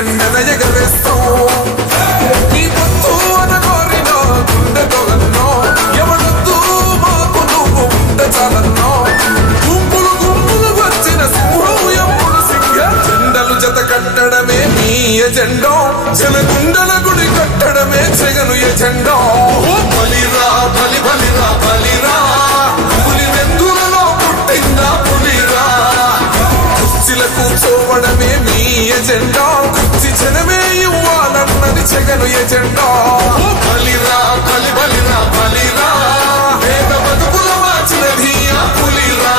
జెండల ఎగరేస్తాం నీ పొత్తు అన కోరిన గుండె తొగన్నో ఎవడొద్దు మాకు నువ్వు ఉండ చాలన్నో గుంపులు గుంపులు వచ్చిన సింహం ఎప్పుడు సింగ జెండలు జత కట్టడమే మీ ఎజెండో జనగుండల గుడి కట్టడమే జగను ఎజెండో బలిరా బలి బలిరా బలిరా పులి నెందులలో పుట్టిందా పులిరా కుర్చీల కూర్చోవడమే మీ ఎజెండా కుర్చీ జనమే ఇవ్వాలన్నది జగను ఎజెండా బలిరా బలి బలిరా బలిరా పేద బతుకుల మార్చినది ఆ పులిరా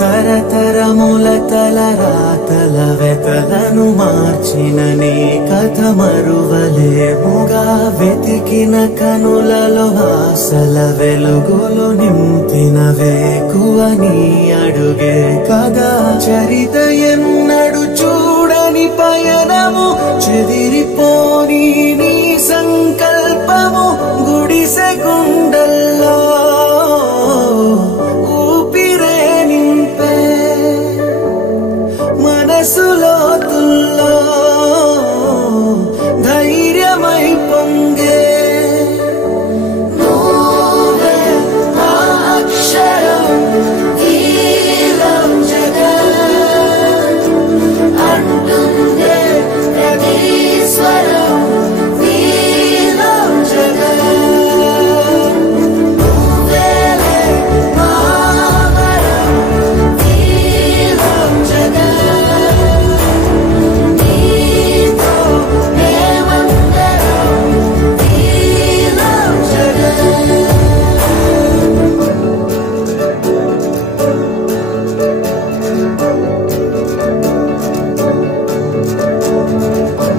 తరతరముల తలరాతల వెతలను మార్చిన నీ కథ మరువలేముగా వెతికిన కనులలో ఆశల వెలుగులు నింపిన వేకువ నీ అడుగే కదా చరిత ఎన్నడు చూడని పయనము చెదిరిపోని నీ సంకల్పము గుడిసె గుండెల్లో మనసులోతుల్లో ధైర్యమై పొంగే నువ్వే నా అక్షరం వీరం జగత్ అంటుందే ప్రతి స్వరం వీరం జగత్ నువ్వేలే నా వరం వీరం జగత్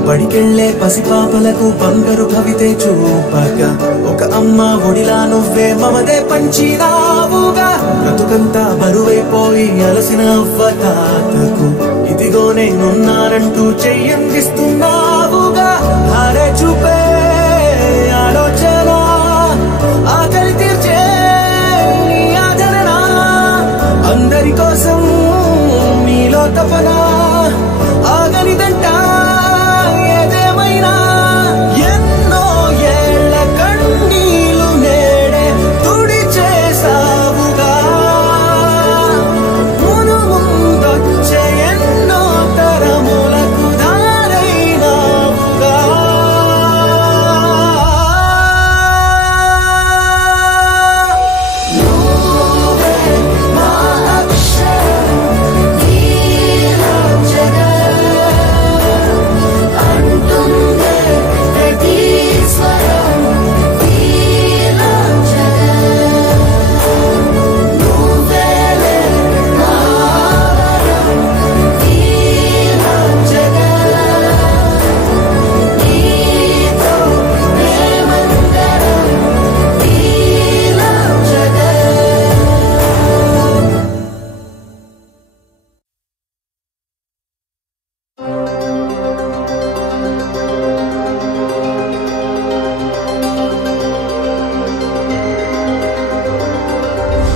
బడికెళ్లే పసిపాపలకు బంగారు కవితే చూపగా ఒక అమ్మ ఒడిలా నువ్వే మమదే పంచినావుగా బ్రతుకంతా బరువైపోయి అలసిన అవ్వతాతకు ఇదిగో నేనున్నానంటూ చెయ్యందిస్తున్నావుగా హారే చూపే ఆలోచన ఆకలి తీర్చే నీ ఆదరణ అందరి కోసం నీలో తపన ఆగనిదంట ఎన్నో ఏళ్ల కన్నీలు నేడే తుడి చేసావుగా మును ముందొచ్చే ఎన్నో తరములకు దారైనావుగా నువ్వే నా అక్షరం వీరం జగత్ అంటుందే ప్రతి స్వరం వీరం జగత్ నువ్వేలే నా వరం వీరం జగత్ నీతో మేమందరం వీరం జగత్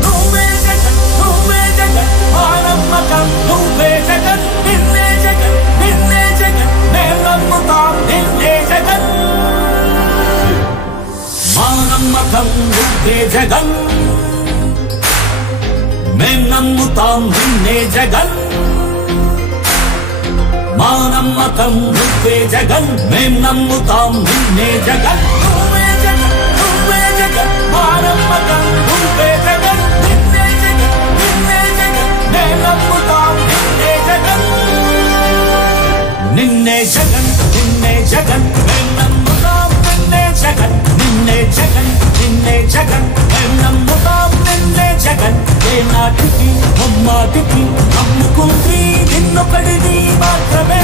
నువ్వే జగన్ నువ్వే జగన్ మానమ్మకం నువ్వే జగన్ నిన్నే జగన్ నిన్నే జగన్ మేం నమ్ముతాం నిన్నే జగన్ మానమ్మకం నువ్వే జగన్ మేం నమ్ముతాం నిన్నే జగన్ మానమ్మకం నువ్వే జగన్ మేం నమ్ముతాం నిన్నే జగన్ నువ్వే జగన్ నువ్వే జగన్ మానమ్మకం నువ్వే జగన్ నిన్నే జగన్ నిన్నే జగన్ మేం నమ్ముతాం నిన్నే జగన్ నిన్నే జగన్ నిన్నే జగన్ మేం నమ్ముతాం నిన్నే జగన్ నిన్నే జగన్ నిన్నే జగన్ మేం నమ్ముతాం నిన్నే జగన్ ఏ నాటికి అమ్మాటికి నమ్ముకుంది నిన్నొకడిని మాత్రమే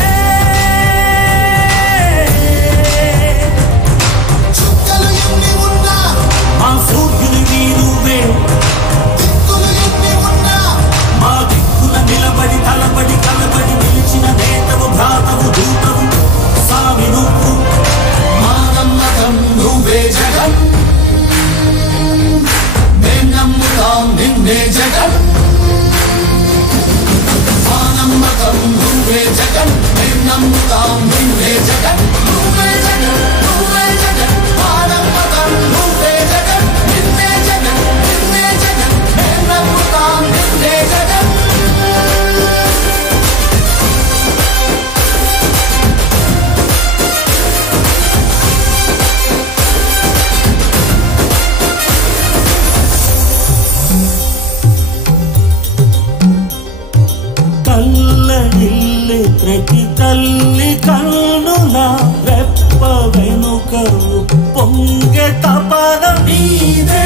తపన నీదే